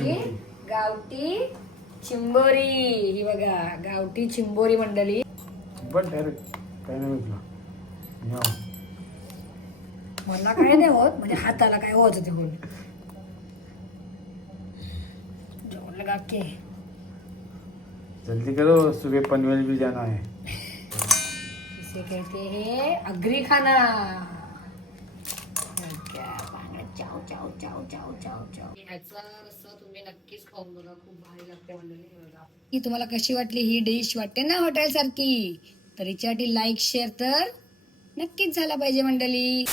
गावठी चिंबोरी. ही बघा गावठी चिंबोरी मंडळी. पण डायरेक्ट काही नाही म्हटलं. म्याव. मला काय नाही होत म्हणजे हाताला काय होत होते बोल. जल्दी करो सुबह पनवेल भी जाना है. इसे कहते हैं अग्री खाना चाव चाव चाव चाव चाव चाव ह्याचा रस्सा तुम्ही नक्कीच खाऊन बघा खूप भारी लागते मंडळी बघा. ही तुम्हाला कशी वाटली ही डिश? वाटते ना हॉटेल सारखी तर हिच्यासाठी लाईक शेअर तर नक्कीच झाला पाहिजे मंडळी.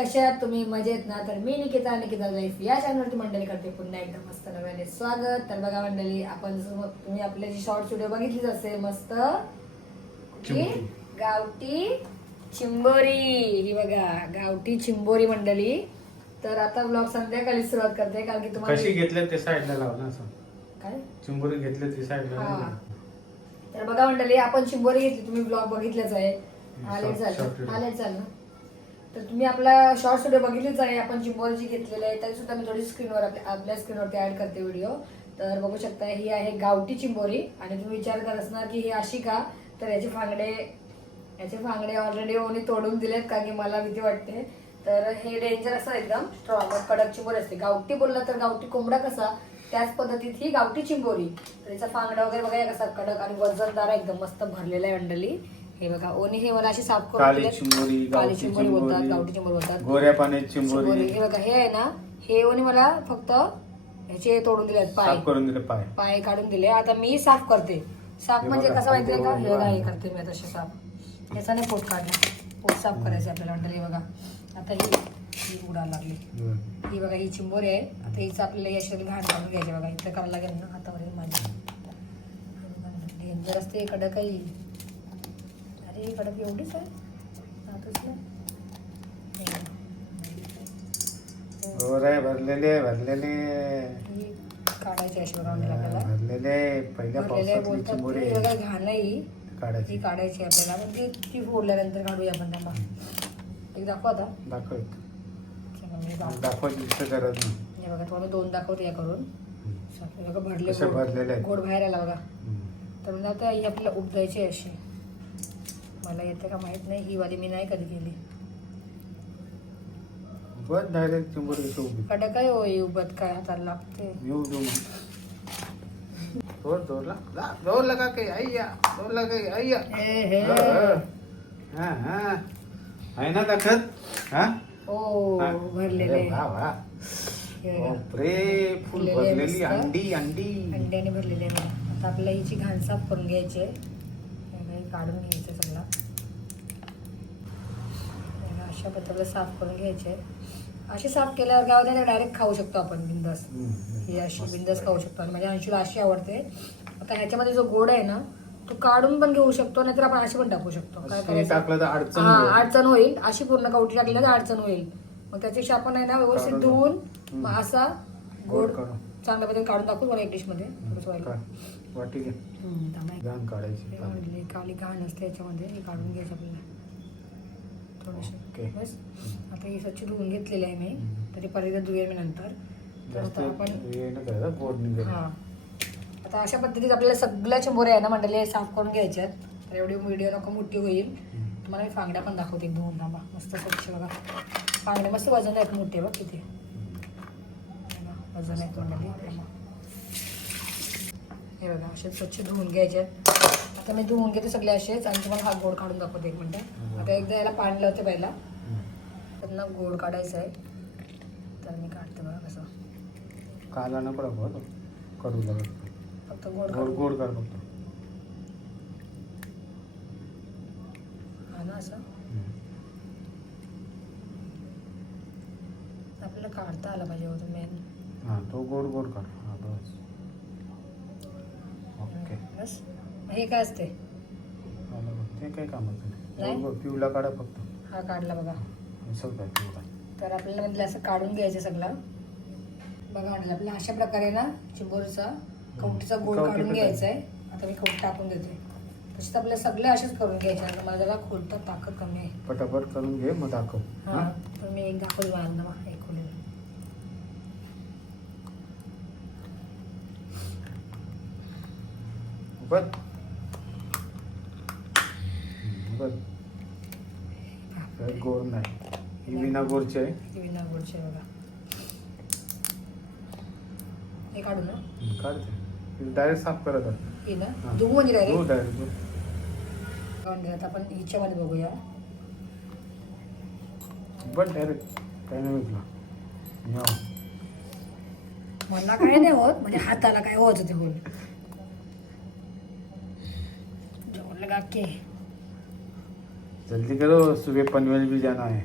कशा आहात तुम्ही मजेत ना तर मी निकिता निकिता लाईफ या चॅनलवरती मंडळी करते पुन्हा एकदा मस्त नव्याने स्वागत. तर बघा मंडळी आपण तुम्ही आपले जी शॉर्ट व्हिडिओ बघितलीच असेल मस्त. कुठली? गावठी चिंबोरी. ही बघा गावठी चिंबोरी मंडळी. तर आता ब्लॉग संध्याकाळी सुरुवात करते कारण की कशी तुम्हाला घेतल्या ते साईडला लाव ना असं. काय? चिंबोरी घेतले ते साईडला हा. ना. तर बघा मंडळी आपण चिंबोरी घेतली तुम्ही ब्लॉग बघितलंच आहे. short झालं. video. आलेट झालं तर तुम्ही आपला शॉर्ट व्हिडिओ बघितलीच आहे. आपण चिंबोरीची घेतलेली आहे तरी सुद्धा मी थोडी स्क्रीनवर आपल्या आपल्या स्क्रीनवरती ऍड करते व्हिडिओ तर बघू शकता ही आहे गावठी चिंबोरी. आणि तुम्ही विचार करत असणार की ही अशी का? तर याचे फांगडे याचे फांगडे ऑलरेडी ओनी तोडून दिलेत का की मला भीती वाटते. तर हे डेंजर असं एकदम स्ट्रॉंग कडक चिंबोरी असते. गावठी बोलला तर गावठी कोंबडा कसा? त्याच पद्धतीत ही गावठी चिंबोरी. तर याचा फांगडा वगैरे बघा कसा कडक आणि वजनदार एकदम मस्त भरलेला आहे अंडली. हे बघा ओनी हे मला अशी साफ करून काली. चिंबोरी काली गावठी चिंबोरी बोलतात चिंबोरी गावठी चिंबोरी बोलतात. गोऱ्या पाण्याची चिंबोरी. चिंबोरी हे बघा हे आहे ना हे ओनी मला फक्त ह्याचे तोडून दिलेत पाय. साफ करून दिले पाय. पाय काढून दिले. आता मी साफ करते. साफ हे म्हणजे बघा, कसं माहितीये का? हे हे बघा. नाही करते मी तसे साफ. याचा नाही पोट काढला. पोट साफ करायचं आपल्याला मंडळी हे बघा. आता ही ही उडायला लागली. हम्म. ही बघा ही चिंबोरी आहे. आता हिचं आपल्याला यशाला घाण काढून घ्यायची बघा. इथं करायला लागेल ना हातावर हे माझी डेंजर असते कडक काही ही कडक एवढीच आहे. नाही. हे. गोऱ्या भरलेले भरलेले ही काढायची म्हणजे आपल्याला. भरलेले पहिल्या भरलेले पावसातली बोलतात चिंबोरी ते घाण काढायची. ती काढायची आपल्याला. पण ती ती फोडल्यानंतर काढूया आपण थांबा एक दाखव आता. दाखव चला, मी दाखव- दाखवायची दिसत गरज नाही. हे बघा तुम्हाला दोन दाखवते या करून. हे बघा भरले. भरलेले. गोड बाहेर आला बघा. तर म्हणजे आता ही आपल्याला उपदायची आहे अशी. मला येते का माहीत नाही. ही वाली मी नाही कधी केली. बस डायरेक्ट कशी उभी. कडक काय हो ही उबत काय हाताला लागते. येऊ देऊ मग. जोर जोर ला ला, जोर लगा के अय्या जोर लगा के अय्या हे हे. हा हा. आहे ना दाखत हा? हो हा. भरलेले. अरे वा वा. हे बघा. बापरे फुल भरलेले आहे भरलेली मस्त. अंडी अंडी. अंड्याने भरलेले आहे बघा. आता आपल्याला हिची घाण साफ करून घ्यायची आहे. हे काढून घ्यायचं सगळं हे बघा, अशा पद्धतीला साफ करून घ्यायचे. अशी साफ केल्यावर काय होतं डायरेक्ट खाऊ शकतो आपण बिंदास. ही अशी बिंदास खाऊ शकतो आणि माझ्या अंशूला अशी आवडते. आता ह्याच्यामध्ये जो गोड आहे ना तो काढून पण घेऊ शकतो नाहीतर आपण अशी पण टाकू शकतो. काय करायचं? हा होईल. अडचण होईल. अशी पूर्ण कवटी टाकली तर अडचण होईल. मग त्याच्यापेक्षा आपण आहे ना व्यवस्थित धुवून असा गोड. चांगल्या पद्धतीने काढून टाकू मला एक डिशमध्ये एक- घाण असते याच्यामध्ये. काढून घ्यायचं आपल्याला. थोडंसं. बस आता ही स्वच्छ धुवून घेतलेली आहे मी. तरी परत धुवेल मी नंतर. तर आता आपण हे आता अशा पद्धतीत आपल्याला सगळ्या चिंबोऱ्या आहे ना मंडळी साफ करून घ्यायच्यात तर एवढी व्हिडिओ नको मोठी होईल. तुम्हाला मी फांगड्या पण दाखवते दोन थांबा. मस्त स्वच्छ बघा. फांगड्या मस्त वजन आहेत मोठे बघ किती. वजन आहे तोंडाली हे बघा असे स्वच्छ धुवून घ्यायचे आता मी धुवून घेते सगळे असेच आणि तुम्हाला हा गोड काढून दाखवते एक मिनटं. आता एकदा याला पाणी लावते पहिला. त्यांना गोड काढायचं आहे. तर मी काढते बघा कसं. काला नको तो. कडू लागत फक्त गोड गोड गोड काढ फक्त. हा ना असं. आपल्याला काढता आला पाहिजे होतं मेन हा तो गोड गोड काढ हा बस. ओके. बस. हे काय असते? बघ. ते काही कामाचं नाही गोड पिवला काढा फक्त. हा काढला बघा. काय पिवला तर आपल्याला म्हणजे असं काढून घ्यायचं सगळं. बघा म्हणजे आपल्याला अशा प्रकारे ना चिंबोरीचा कवटीचा गोड कवटी काढून घ्यायचा आहे. आता मी कवटी टाकून देते. तसेच आपल्याला सगळे असेच करून घ्यायचे. आता मला जरा खोलतात ताकद कमी आहे. पटापट करून घे मग दाखव. हा हा? तर मी एक दाखवली मला ना एक खोली बघ हम्म, बघ गोड नाही. ही विना गोडची आहे विना गोडचे बघा. हे काढू ना. काढते. डायरेक्ट साफ करत आहे. ही ना? हा. म्हणजे हो डायरेक्ट. आता आपण हिच्यामध्ये बघूया. बघ डायरेक्ट. मला काय नाही होत म्हणजे हाताला काय होत ते बोल. जोर लगा के. जल्दी करो सुबह पनवेल भी जाना है।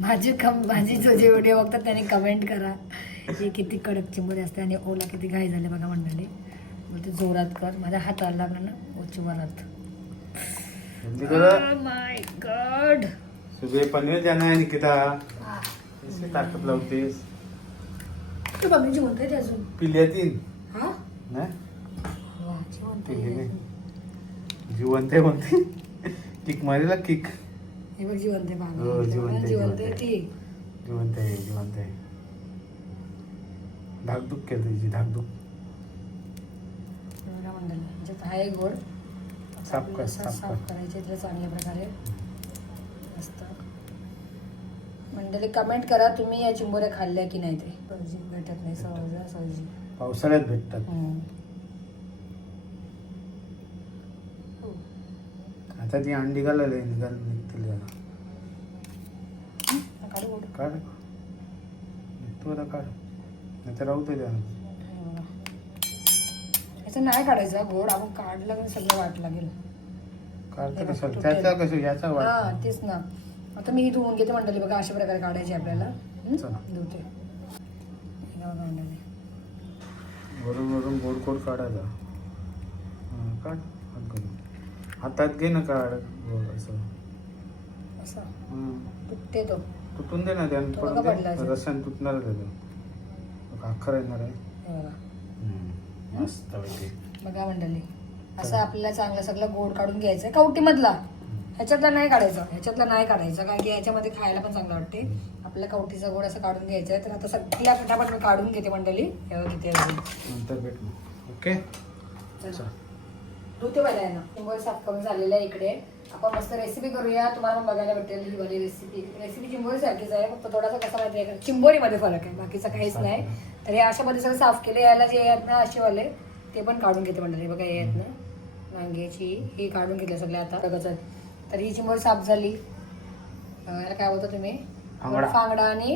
माझी कम माझी जो जे व्हिडिओ बघतात त्याने कमेंट करा. हे किती कडक चिंबोरी असते आणि ओला किती घाई झाले बघा मंडळी. बोलते जोरात कर. माझ्या हाताला लागला ना ओ चिंबरात जल्दी करो. माय गॉड सुबह पनवेल जाना है निकिता. कैसे ताकद लावतेस तू बघायची म्हणते ते अजून. पिल्या तीन. हा? नाही वा, जिवंत पिली आहे. नाही. जिवंत आहे म्हणते. किक मारेला किक हे बघ जिवंत आहे बाबा. हो, जिवंत आहे, जिवंत जिवंत आहे. ती. जिवंत आहे जिवंत आहे. धाकधूक केलं तिची धाकधूक. बघा मंडळी ह्याच्यात आहे गोड. आता साफ आपल्याला कर, असं साफ साफ कर. करायचे इथलं चांगल्या प्रकारे. मस्त. मंडळी कमेंट करा तुम्ही या चिंबोऱ्या खाल्ल्या की नाही ते. सहजी भेटत नाही सहज सहजी. पावसाळ्यात भेटतात. हम्म. ती अंडी घालायला निघाल निघतील हा, काढू गोड. काढ. नाही तर राहू दे त्यानं. हे बघा. याचं नाही काढायचं गोड. आपण काढलं की सगळं वाट लागेल. काढतं कसं. त्याचा याचा हा तेच ना. आता मी धुवून घेते मंडळी बघा अशा प्रकारे काढायची आपल्याला. धुते. वरून वरून गोड गोड काढायचा काढ. हातात घे ना काढ गोड असं. असं. हा. तुटते तो. तुटून दे ना त्यानं तो पडून बघा पडला दे असेल. रस्त्यानं तुटणार आहे तो अख्खा येणार आहे. हे. बघा हम्म. मस्त पैकी. बघा मंडळी असं आपल्याला चांगलं सगळं गोड काढून घ्यायचं कवटीमधला ह्याच्यातला नाही काढायचं. ह्याच्यातला नाही काढायचं. कारण की ह्याच्यामध्ये खायला पण चांगलं वाटते. आपल्या कवटीचा गोड असं काढून घ्यायचं आहे तर आता सगळ्या फटाफट मी काढून घेते मंडळी. हे बघा किती आहे. नंतर भेट. ओके? चला. धुते पहिला आहे ना चिंबोरी साफ करून झालेलं आहे इकडे. आपण मस्त रेसिपी करूया. तुम्हाला पण बघायला भेटेल ही वाली रेसिपी रेसिपी चिंबोरी सारखीच आहे. फक्त थोडासा कसा माहिती आहे का? चिंबोरीमध्ये फरक आहे. बाकीचा काहीच नाही. तर हे अशा मध्ये सगळं साफ केले. याला जे आहेत ना असे वाले ते पण काढून घेते मंडळी बघा हे आहेत ना. नांग्याची ही काढून घेतले सगळे आता. बघत तर ही चिंबोरी साफ झाली. याला काय बोलता तुम्ही? फांगडा. आणि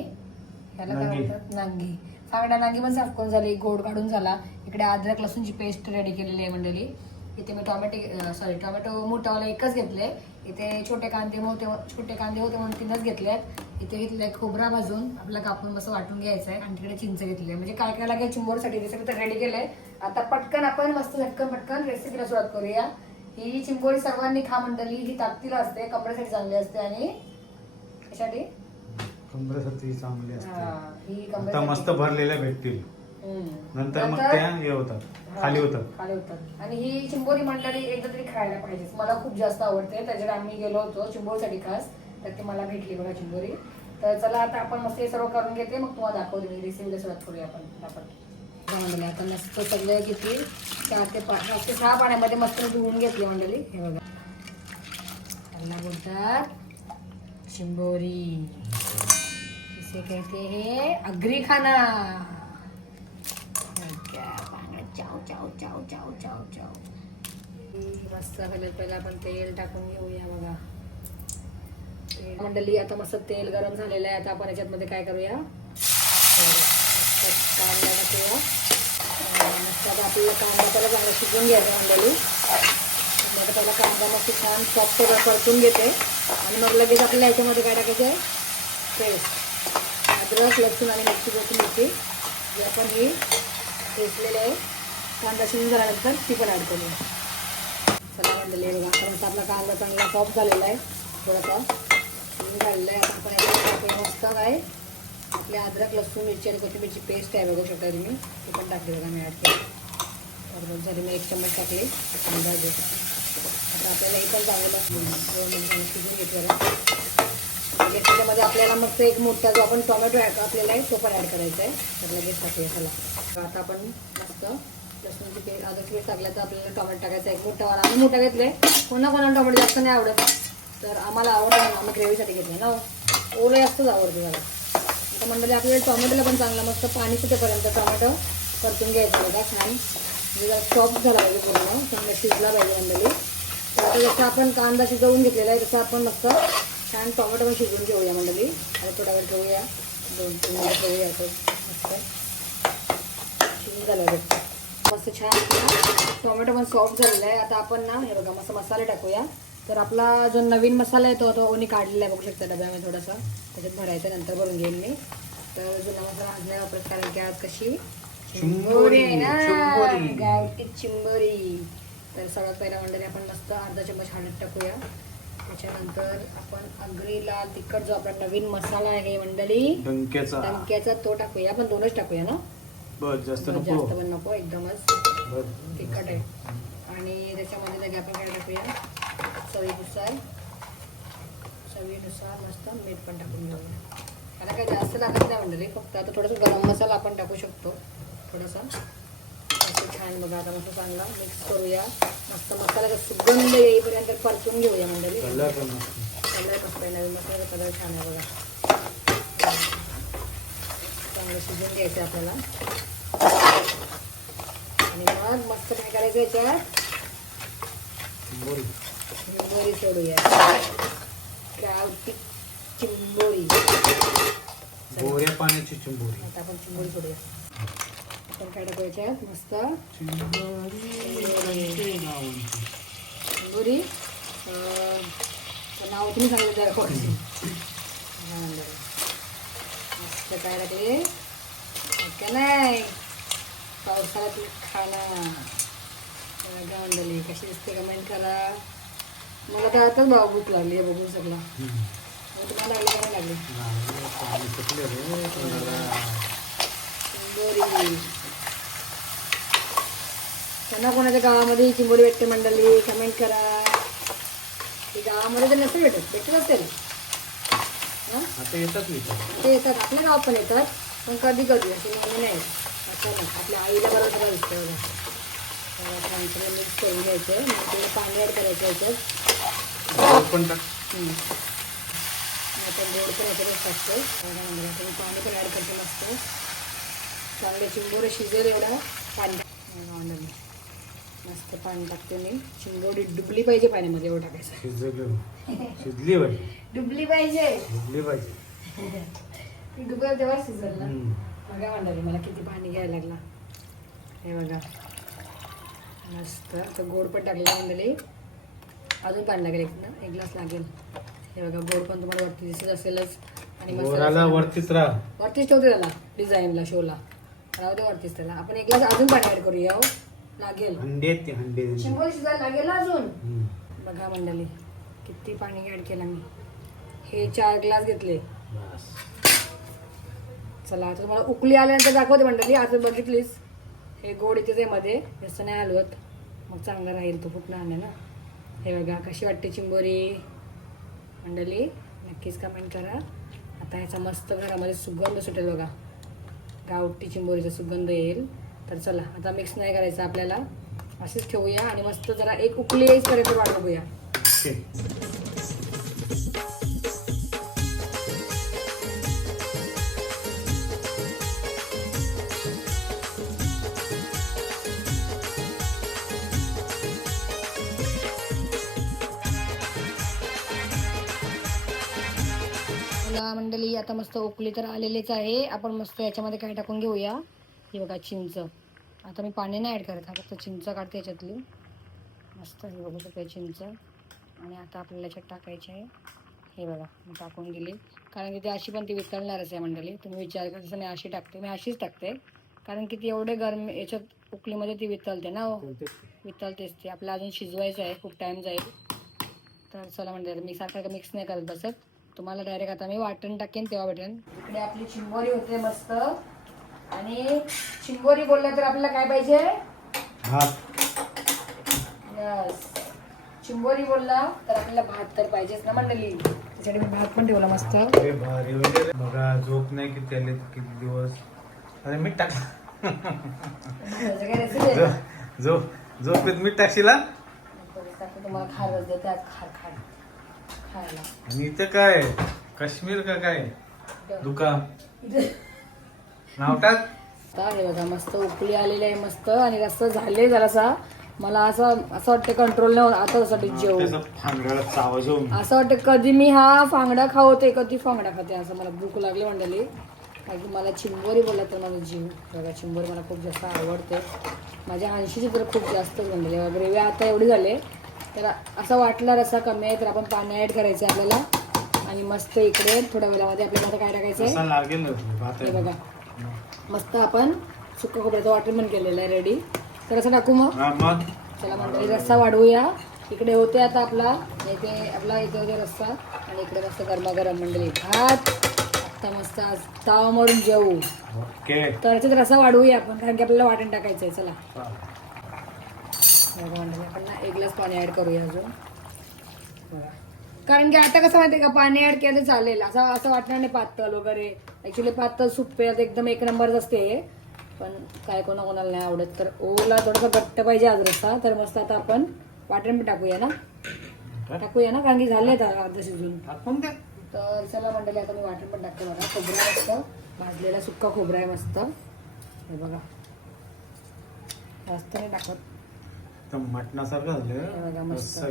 याला काय. बोलतात? नांगी. फांगडा नांगी पण साफ करून झाली. गोड काढून झाला. इकडे अद्रक लसूणची पेस्ट रेडी केलेली आहे मंडळी. इथे मी टोमॅटो सॉरी टोमॅटो मोठावाला एकच घेतले. इथे छोटे कांदे मोठे छोटे कांदे होते म्हणून तीनच घेतले आहेत इथे घेतलंय खोबरा भाजून आपला कापून मस्त वाटून घ्यायचं आहे आणि तिकडे चिंच घेतली. म्हणजे काय काय लागेल चिंबोरसाठी ते सगळं रेडी केलंय. आता पटकन आपण मस्त झटकन पटकन रेसिपीला सुरुवात करूया. ही चिंबोरी सर्वांनी खा मंडळी ही ताकदीला असते कपड्यासाठी चांगली असते आणि कशासाठी? कमरेसाठी चांगली असते. हा, आता मस्त भरलेल्या भेटतील. नंतर मग त्या हे होतात. खाली होतात खाली होतात आणि ही चिंबोरी मंडळी एकदा तरी खायला पाहिजे मला खूप जास्त आवडते. त्याच्यात आम्ही गेलो होतो चिंबोरीसाठी खास. तर ती मला भेटली बघा चिंबोरी. तर चला आता आपण मस्त हे सर्व करून घेते. मग तुम्हाला दाखवते मी रेसिपीला सुरुवात करूया आपण. आपण मंडळी आता मस्त सगळे किती? चार ते पाच पाच ते सहा पाण्यामध्ये मस्त धुवून घेतली मंडळी. हे बघा. त्याला बोलतात चिंबोरी. इसे कहते हैं अग्री खाना चाव चाव चाव चाव चाव मस्त झालं पहिला आपण तेल टाकून घेऊया बघा. मंडळी आता मस्त तेल गरम झालेलं आहे. आता आपण याच्यात मध्ये काय करूया? कांदा टाकूया. मस्त आता आपल्याला कांदा त्याला चांगला शिकून घ्यायचा मंडळी. मग त्याला कांदा मस्त छान सॉफ्ट परतून घेते. आणि मग लगेच आपल्याला याच्यामध्ये काय टाकायचं आहे? पेस्ट. अद्रक लसूण आणि मिरची कोथिंबीरची जे आपण ही पेसलेली आहे कांदा शिजून झाल्यानंतर ती पण ॲड करूया. चला आहे बघा कारण तर आपला कांदा चांगला सॉफ्ट झालेला आहे. थोडासा शिजून झालेला आहे. आपण याच्यामध्ये टाकूया मस्त काय आपल्या अद्रक लसूण मिरची आणि कोथिंबीरची पेस्ट आहे बघू शकता तुम्ही. ती पण टाकली बघा मी ॲड केली बरोबर झाली मी एक चम्मच टाकली. अंदाजे आता आपल्याला हे पण चांगलं शिजून घेतलं लगेच त्याच्यामध्ये आपल्याला मग एक मोठा जो आपण टोमॅटो ॲड आपल्याला आहे तो पण ॲड करायचा आहे. तर लगेच टाकूया चला. आता आपण मस्त लसूण पेस्ट अद्रकची पेस्ट टाकल्या तर आपल्याला टोमॅटो टाकायचा आहे. एक मोठा वाला. आम्ही मोठा घेतलाय. कोणा कोणाला टोमॅटो जास्त नाही आवडत. तर आम्हाला आवडतं आम्ही ग्रेव्हीसाठी घेतलं ना हो. ओलं जास्तच आवडते मला आता मंडळी आपल्याला टोमॅटोला पण चांगलं मस्त पाणी सुटेपर्यंत टोमॅटो परतून घ्यायचा बघा छान. म्हणजे जरा सॉफ्ट झाला पाहिजे पूर्ण. चांगला शिजला पाहिजे मंडळी. तर आता जसं आपण कांदा शिजवून घेतलेला आहे तसं आपण मस्त छान टोमॅटो पण शिजवून घेऊया मंडळी. आता थोडा वेळ ठेवूया. दोन तीन वेळ ठेवूया असं मस्त. शिजून झालं बघ. मस्त छान टोमॅटो पण सॉफ्ट झालेला आहे. आता आपण ना हे बघा मस्त मसाले टाकूया. तर आपला जो नवीन मसाला आहे तो तो कोणी काढलेला आहे बघू शकता डब्यामध्ये थोडासा. त्याच्यात भरायचा नंतर भरून घेईन मी. तर जुना मसाला आज नाही वापरत कारण की आज कशी? चिंबोरी आहे ना. गावठी चिंबोरी. तर सगळ्यात पहिला मंडळी आपण मस्त अर्धा चम्मच हळद टाकूया. त्याच्यानंतर आपण अगरी लाल तिखट जो आपला नवीन मसाला आहे मंडळी डंक्याचा तो टाकूया. आपण दोनच टाकूया ना? बस जास्त नको. जास्त पण नको एकदमच. तिखट आहे. आणि त्याच्यामध्ये लगे आपण काय टाकूया? चवीनुसार चवीनुसार मस्त मीठ पण टाकून घेऊया. कारण काय जास्त लागत नाही मंडळी फक्त आता थोडंसं गरम मसाला आपण टाकू शकतो. थोडासा. छान बघा आता मस्त चांगला मिक्स करूया. मस्त मसाल्याचा सुगंध येईपर्यंत परतून घेऊया मंडळी कलर मस्त. कसं नवीन मसाल्याचा कलर छान आहे बघा. चांगलं शिजून घ्यायचं आपल्याला. आणि मग मस्त काय करायचं याच्यात? चिंबोरी चिंबोरी सोडूया. गावठी चिंबोरी. गोऱ्या पाण्याची चिंबोरी. आता आपण चिंबोरी सोडूया. आपण काय टाकू याच्यात? मस्त. चिंबोरी नाव तुम्ही सांगितलं जरा. बरं. मस्त काय टाकले का नाही पावसाळ्यातलं खाणं बघा मंडळी कशी दिसते कमेंट करा मला तर आताच भाऊ भूक लागली आहे बघून सगळं मग तुम्हाला लागली का नाही लागली पाणी सुटले रे तोंडाला. चिंबोरी त्यांना कोणाच्या गावामध्ये ही चिंबोरी भेटते मंडळी कमेंट करा ही गावामध्ये तर नसेल भेटत भेटत असेल हां आता येतात मी तर. ते येतात आपल्या गावात पण येतात. पण कधी कधी अशी नेहमी नाही असं नाही. आपल्या आईला बरोबर सगळं आपण सगळं मिक्स करून घ्यायचं मग ते पाणी ॲड करायचं याच्यात पण टाक. आपण गोड पण याच्यातच टाकतो आपण पाणी पण ॲड करतो मस्त. चांगले चिंबोरे शिजेल एवढा पाणी. मस्त पाणी टाकते मी. चिंबोरी डुबली पाहिजे पाण्यामध्ये एवढं टाकायचं शिजली पाहिजे. डुबली पाहिजे. शिजली पाहिजे. ती डुबल तेव्हा शिजल. ना. बघा मंडळी मला किती पाणी घ्यायला लागला. हे बघा. मस्त. तर गोड पण टाकलेलं मंडळी. अजून पाणी लागेल एक ना? एक ग्लास लागेल. हे बघा गोड पण तुम्हाला वरती दिसत असेलच. आणि मसाला वरतीच राहा. वरतीच ठेवते त्याला डिझाईनला शोला. राहू दे वरतीच त्याला. आपण एक ग्लास अजून पाणी ऍड करूया हो. लागेल. आहेत ते शंभर शिजायला लागेल अजून. बघा मंडळी. किती पाणी ऍड केलं मी? हे चार ग्लास घेतले. चला आता तुम्हाला उकळी आल्यानंतर दाखवते मंडळी. आता बघितलीस. हे गोड इथेच आहे मध्ये. जास्त नाही हलवत. मग चांगलं राहील. तो फुटणार नाही ना. हे बघा कशी वाटते चिंबोरी? मंडळी नक्कीच कमेंट करा. आता ह्याचा मस्त घरामध्ये सुगंध सुटेल बघा. गावठी चिंबोरीचा सुगंध येईल. तर चला आता मिक्स नाही करायचं आपल्याला. असेच ठेवूया आणि मस्त जरा एक उकळी येईपर्यंत वाट बघूया Sí. मंडळी आता मस्त ओकले तर आलेलेच आहे. आपण मस्त याच्यामध्ये काय टाकून घेऊया. हे बघा चिंच. आता मी पाणी नाही ॲड करत हा फक्त चिंच काढते याच्यातली. मस्त हे बघू शकते चिंच. आणि आता आपल्याला याच्यात टाकायचे आहे. हे बघा मी टाकून दिली. कारण की ती अशी पण ती वितळणारच आहे मंडळी. तुम्ही विचार करा तसं मी अशी टाकते. मी अशीच टाकते. कारण की ती एवढे गरम याच्यात उकलीमध्ये ती वितळते ना हो. वितळतेच ती. आपल्याला अजून शिजवायचं आहे खूप टाईम जाईल. तर चला म्हणजे मी सारखं मिक्स नाही करत बसत. तुम्हाला डायरेक्ट आता मी वाटण टाकेन तेव्हा भेटेन. इकडे आपली चिंबोरी होते मस्त. आणि चिंबोरी बोललं तर आपल्याला काय पाहिजे? यस चिंबोरी बोलला तर आपल्याला भात तर पाहिजेच ना मंडळी. त्यासाठी मी भात पण ठेवला मस्त. अरे भारी वगैरे बघा झोप नाही किती आले किती दिवस? अरे मीठ टाक. त्याचं काय रेसिपी आहे? का? झोप झोप झोपेत मीठ टाकशील हा? तुम्हाला खारच देते आज खार खार. खायला. आणि इथं काय? काश्मीर का काय? दुका इथे- नाव टाक. आता हे बघा मस्त उकळी आलेली आहे मस्त. आणि रस्ता झाले जरासा. मला असं असं वाटतं कंट्रोल नाही होत आता साठी जेव. त्याचा फांगडाचा आवाज होऊन असं वाटतं कधी मी हा फांगडा खावते कधी फांगडा खाते. असं मला भूक लागली मंडळी कारण मला चिंबोरी बोलला तर माझा जीव. बघा चिंबोरी मला खूप जास्त आवडते. माझ्या ऐंशीची तर खूप जास्तच मंडळी ग्रेव्ही आता एवढी झाले. तर असं वाटलं रसा कमी आहे तर आपण पाणी ॲड करायचं आपल्याला. आणि मस्त इकडे थोड्या वेळामध्ये आपल्याला काय टाकायचं आहे. बघा. मस्त आपण सुक्क खोबऱ्याचं वाटण पण केलेलं आहे रेडी तर असं टाकू मग? चला मंडळी रस्सा वाढवूया. इकडे होते आता आपला इथे आपला इथे होते रस्सा. आणि इकडे मस्त गरमागरम मंडळी. भात आता मस्त आज ताव मारून जेवू ओके. तर याच्यात रस्सा वाढवूया आपण कारण की आपल्याला वाटण टाकायचं आहे. चला. मंडळी आपण ना एक ग्लास पाणी ॲड करूया अजून. कारण की आता कसं माहितीये का पाणी ॲड केलं चालेल. असं असं वाटणार नाही पातळ वगैरे. ॲक्च्युली पातळ सूप प्यायला एकदम एक नंबरच असते पण काय कोणा कोणाला नाही आवडत. तर ओला थोडासा घट्ट पाहिजे आज रस्ता. तर मस्त आता आपण वाटण पण टाकूया ना? टाकूया ना? कारण की झाले अर्धा शिजून. तर चला मंडळी आता मी वाटण पण टाकते बघा. खोबरं मस्त भाजलेला सुक्का खोबरा आहे मस्त. हे बघा. जास्त नाही टाकत. मटणासारखं हे बघा, झालं मस्त.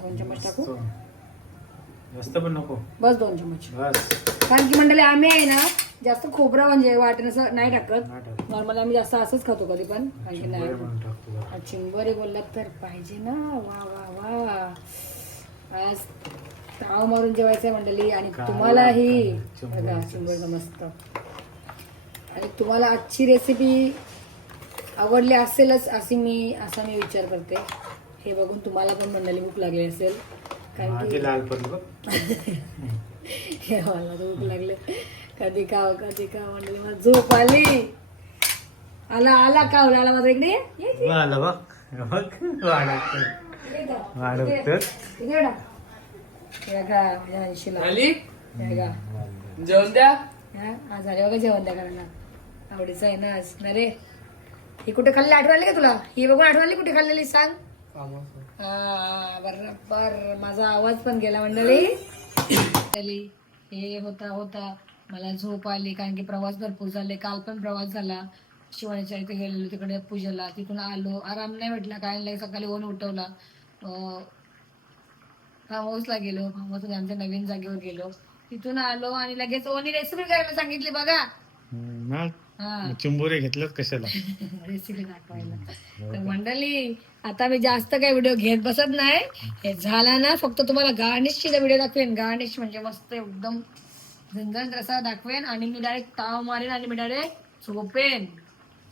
दोन चम्मच टाकू? मस्त. जास्त पण नको. बस दोन चम्मच. बस. कारण की मंडळी आम्ही आहे ना जास्त खोबरा म्हणजे वाटण असं नाही टाकत. नॉर्मल आम्ही जास्त असंच खातो कधी पण. कारण की नाही. चिंबोरी चिंबोरी बोललात तर पाहिजे ना. वा वा वा. आज ताव मारून जेवायचं आहे मंडळी आणि तुम्हालाही. बघा. चिंबोरीचं मस्त. आणि तुम्हाला आजची रेसिपी आवडली असेलच अशी मी असा मी विचार करते. हे बघून तुम्हाला पण मंडळी भूक लागली असेल. कारण की हे मला भूक लागले. कधी का कधी का मंडळी मला झोप आली. आला आला का आला माझा इकडे? ये. आलं बघ. बघ वाढत ये. वाढत ये. हे बघा, ऐंशीला. हे बघा. जेवण द्या. हा, आज झाले बघा जेवण द्या करायला. आवडीचं आहे ना आज. ना रे. ही कुठे खाल्ली? आठवण आली का तुला? ही बघून आठवण आली कुठे खाल्लेली? सांग. हा बरोबर माझा आवाज पण गेला मंडळी, हे होता होता. मला झोप आली कारण की प्रवास भरपूर झाले. काल पण प्रवास झाला. शिवानीच्या इथे गेलेलो तिकडे पूजेला. तिथून आलो. आराम नाही भेटला. काय नाही सकाळी ऊन उठवला. फार्म हाऊसला गेलो. फार्म हाऊस आमच्या नवीन जागेवर गेलो. तिथून आलो आणि लगेच ओनी रेसिपी करायला सांगितली बघा. चिंबोरे घेतलं कशाला? रेसिपी दाखवायला. तर मंडळी आता मी जास्त काही व्हिडिओ घेत बसत नाही. हे झाला ना फक्त तुम्हाला गार्निशची व्हिडिओ दाखवेन. गार्निश म्हणजे मस्त एकदम झणझण रसा दाखवेन आणि मी डायरेक्ट ताव मारेन आणि मी डायरेक्ट झोपेन.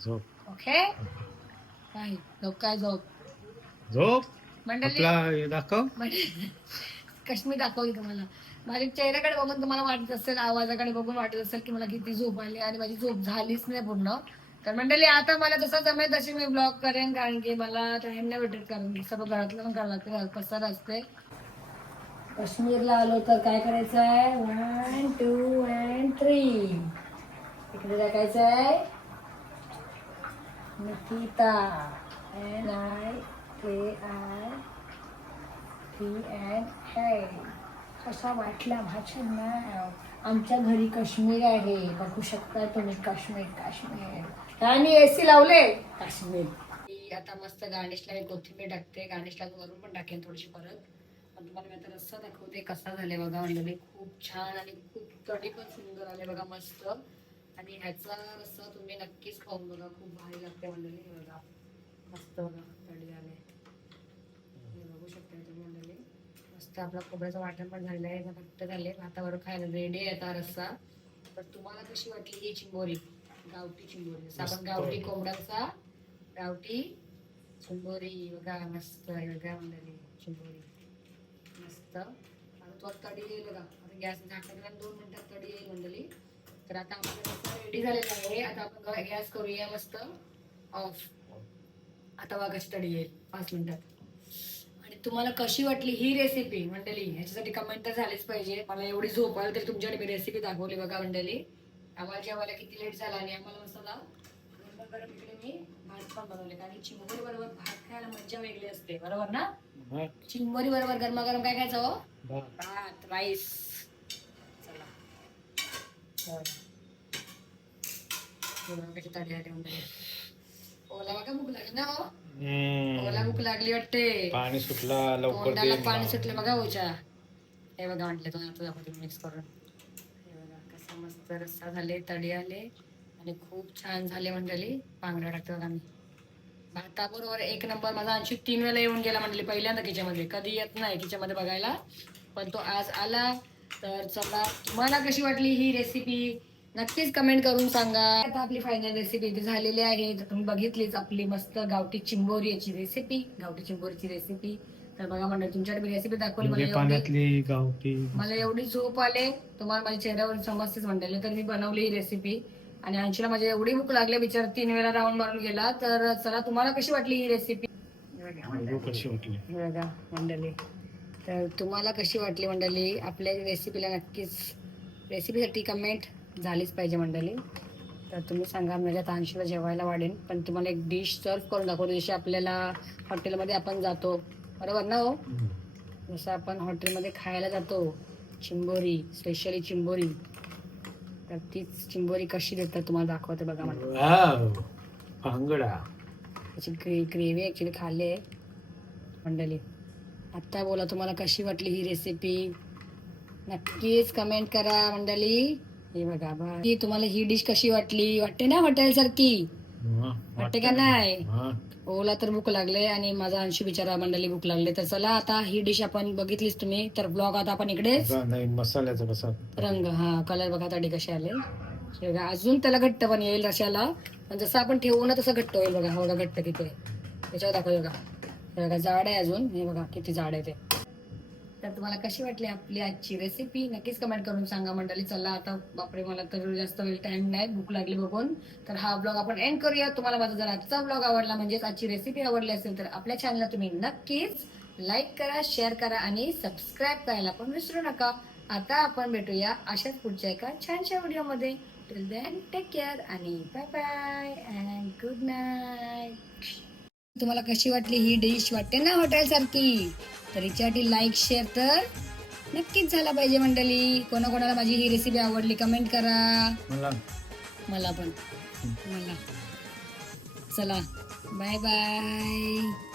झोप. ओके काय? झोप काय झोप? झोप. मंडळी. हे दाखव. कश्मीर दाखवली तुम्हाला. माझ्या चेहऱ्याकडे बघून तुम्हाला वाटत असेल आवाजाकडे बघून वाटत असेल की मला किती झोप आली आणि माझी झोप झालीच नाही पूर्ण. तर मंडळी आता मला जसं जमेल तशी मी ब्लॉग करेन कारण की मला टाइम नाही भेटत कारण की सर्व घरातलं पण करावं लागतं पसार असते काश्मीरला आलो तर काय करायचं आहे? वन टू अँड थ्री इकडे टाकायचं आहे. Nikita. N I K I T कसा वाटला माझं नाव आमच्या घरी काश्मीर आहे. बघू शकता तुम्ही काश्मीर काश्मीर. आणि एसी लावले. काश्मीर. आता मस्त गार्निशला हे कोथिंबीर टाकते. गार्निशला वरून पण टाकेन थोडीशी परत. पण तुम्हाला मी आता रस्सा दाखवते कसा झाले बघा म्हणलं खूप छान आणि खूप तडी पण सुंदर आले बघा मस्त. आणि ह्याचा रस्सा तुम्ही नक्कीच खाऊन बघा. खूप भारी लागते मंडळी. बघा. मस्त बघा. तडी आले हे बघू शकता तुम्ही मंडळी मस्त आपला खोबऱ्याचं वाटण पण झालेलं आहे. घट्ट झाले? भाताबरोबर खायला रेडी आहे आता रस्सा. तर तुम्हाला कशी वाटली ही चिंबोरी? गावठी चिंबोरी. जसं आपण. गावठी कोंबड्याचा गावठी चिंबोरी. बघा मस्त बघा मंडळी चिंबोरी. मस्त. आता तो तडी येईल बघा. आता गॅस झाकण दोन मिनिटात तडी येईल मंडळी. तर आता आपला रेडी झालेला आहे. आता आपण गॅस करूया मस्त. ऑफ. आता बघा तडी येईल. पाच मिनिटात. तुम्हाला कशी वाटली ही रेसिपी मंडळी ह्याच्यासाठी कमेंट तर झालीच पाहिजे. मला एवढी झोप आली तरी तुमच्याकडे मी रेसिपी दाखवली बघा मंडळी. आम्हाला जेवायला किती लेट झाला आणि आम्हाला मसाला गरम गरम इकडे मी भात पण बनवले. कारण चिंबोरी बरोबर भात खायला मज्जा वेगळी असते बरोबर ना? चिंबोरी बरोबर गरमागरम काय खायचं हो? भात. राईस चला. बरं. बघा कशी ताडी आली मंडळी. ओला बघा भूक लागली ना हो? ओला भूक लागली वाटते. पाणी सुटला लवकर तोंडाला पाणी सुटलं बघा ओच्या हे बघा म्हटलं तो आता दाखवते मिक्स करून. हे बघा कसं मस्त रस्सा झाले तडी आले. आणि खूप छान झाले मंडळी पांगडा टाकतो बघा मी. भाताबरोबर एक नंबर माझा अंशू तीन वेळा येऊन गेला म्हटले पहिल्यांदा किचनमध्ये कधी येत नाही किचनमध्ये बघायला. पण तो आज आला तर चला तुम्हाला कशी वाटली ही रेसिपी नक्कीच कमेंट करून सांगा. आता आपली फायनल रेसिपी इथे झालेली आहे. तर तुम्ही बघितलीच आपली मस्त गावठी चिंबोरी याची रेसिपी गावठी चिंबोरीची रेसिपी तर बघा म्हणजे तुमच्याकडे मी रेसिपी दाखवली. मला म्हणजे एवढी पाण्यातली गावठी. मला एवढी झोप आले. तुम्हाला माझ्या चेहऱ्यावर समजतेच म्हणलेले तर मी बनवली ही रेसिपी आणि अंशूला माझी एवढी भूक लागली. बिचार तीन वेळा राऊंड मारून गेला. तर चला तुम्हाला कशी वाटली ही रेसिपी बघू कशी वाटली? बघा मंडळी. तर तुम्हाला कशी वाटली मंडळी? आपल्या रेसिपीला नक्कीच रेसिपीसाठी कमेंट झालीच पाहिजे मंडळी. तर तुम्ही सांगा माझ्या तांशीला जेवायला वाढेल पण तुम्हाला एक डिश सर्व करून दाखवतो. जशी आपल्याला हॉटेलमध्ये आपण जातो. बरोबर ना हो? जसं आपण हॉटेलमध्ये खायला जातो चिंबोरी स्पेशली चिंबोरी. तर तीच चिंबोरी कशी देतात तुम्हाला दाखवते बघा मला. त्याची ग्रे ग्रेव्ही ॲक्च्युली खाल्ली आहे. मंडळी आत्ता बोला तुम्हाला कशी वाटली ही रेसिपी नक्कीच कमेंट करा मंडळी. हे बघा बा ही तुम्हाला ही डिश कशी वाटली? वाटते ना हॉटेल सारखी वाटते का नाही? ओला तर भूक लागले आणि माझा अंशू बिचारा मंडळी भूक लागले. तर चला आता ही डिश आपण बघितलीच तुम्ही. तर ब्लॉग आता आपण इकडेच नाही मसाल्याचा कसा रंग हा कलर बघा तडी कसे आले. हे बघा अजून त्याला घट्ट पण येईल रशाला. पण जसं आपण ठेवू ना तसं घट्ट होईल बघा. हा बघा घट्ट किती त्याच्यावर दाखव बघा. हे बघा जाड आहे अजून. हे बघा किती जाड आहे ते. तर तुम्हाला कशी वाटली आपली आजची रेसिपी नक्कीच कमेंट करून सांगा मंडळी. चला आता बापरे मला तर जास्त वेळ टाइम नाही भूक लागली बघून. तर हा ब्लॉग आपण एंड करूया. तुम्हाला माझा जर आजचा ब्लॉग आवडला म्हणजेच आजची रेसिपी आवडली असेल तर आपल्या चॅनलला तुम्ही नक्कीच लाईक करा शेअर करा आणि सबस्क्राईब करायला पण विसरू नका. आता आपण भेटूया अशाच पुढच्या एका छानशा व्हिडिओमध्ये टिल देन टेक केअर आणि bye bye and good night तुम्हाला कशी वाटली ही डिश वाटते ना हॉटेलसारखी तर हिच्यासाठी लाईक शेअर तर नक्कीच झाला पाहिजे मंडळी. कोणाकोणाला माझी ही रेसिपी आवडली कमेंट करा. मला. मला पण. मला. चला. Bye bye